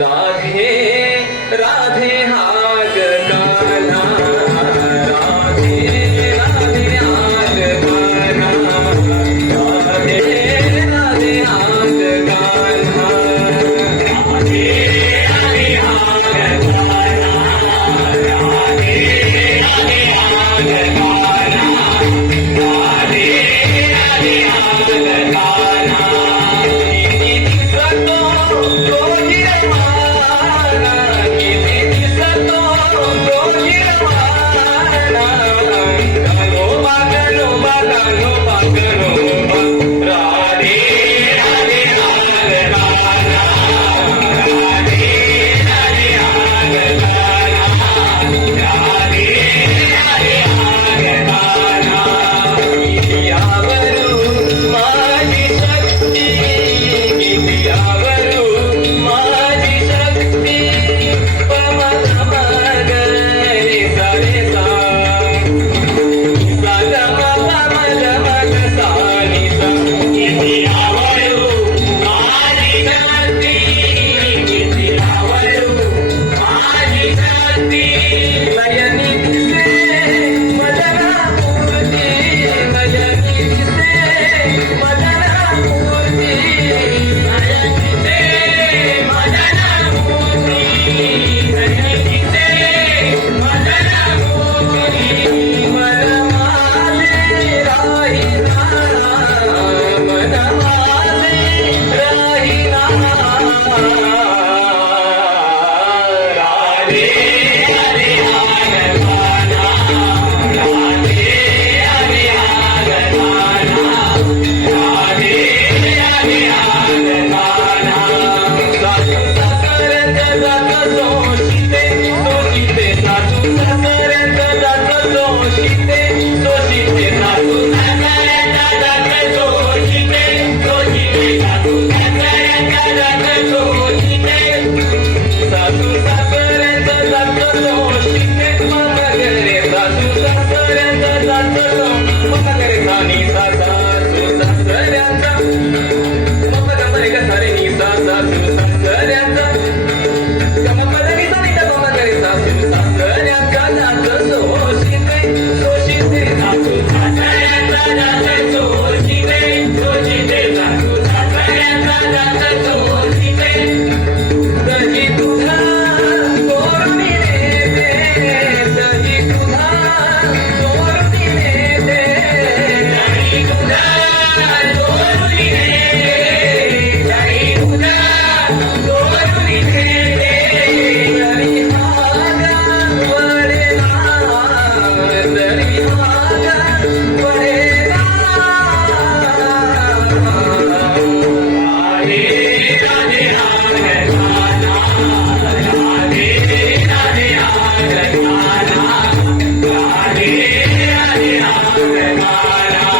राधे राधे हाग Amen. Yeah.